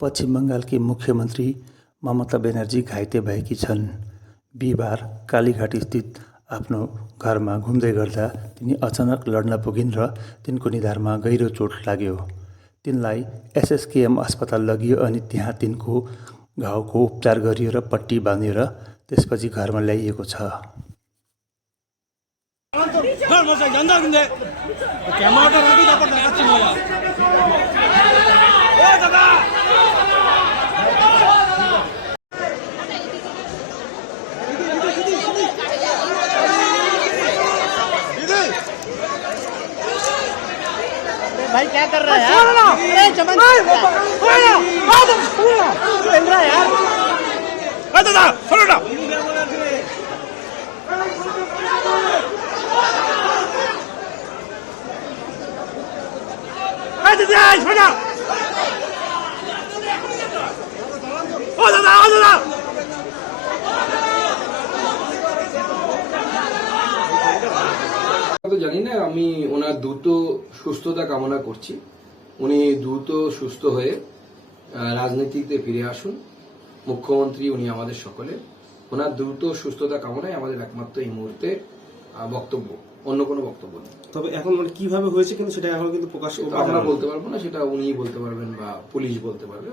पश्चिम बङ्गालकी मुख्यमन्त्री ममता ब्यानर्जी घाइते भएकी छन्। बिहिबार कालीघाट स्थित आफ्नो घरमा घुम्दै गर्दा तिनी अचानक लड्न पुगिन् र तिनको निधारमा गहिरो चोट लाग्यो। तिनलाई एसएसकेएम अस्पताल लगियो अनि त्यहाँ तिनको घाउको उपचार गरियो र पट्टी बाँधियो र त्यसपछि घरमा ल्याइएको छ। भाई क्या कर रहा है यार? अरे चमन चल रहा है यार। दादा छोड़ो ना। दादा छोड़ो। ओ दादा ओ दादा। তো জানি না, আমি ওনার দ্রুত সুস্থতা কামনা করছি। উনি দ্রুত সুস্থ হয়ে রাজনীতিতে ফিরে আসুন। মুখ্যমন্ত্রী উনি আমাদের সকলে, ওনার দ্রুত সুস্থতা কামনায় আমাদের একমাত্র এই মুহূর্তে বক্তব্য, অন্য কোনো বক্তব্য নেই। তবে এখন মানে কিভাবে হয়েছে কিন্তু সেটা এখন কিন্তু প্রকাশ আমরা বলতে পারবো না, সেটা উনিই বলতে পারবেন বা পুলিশ বলতে পারবে।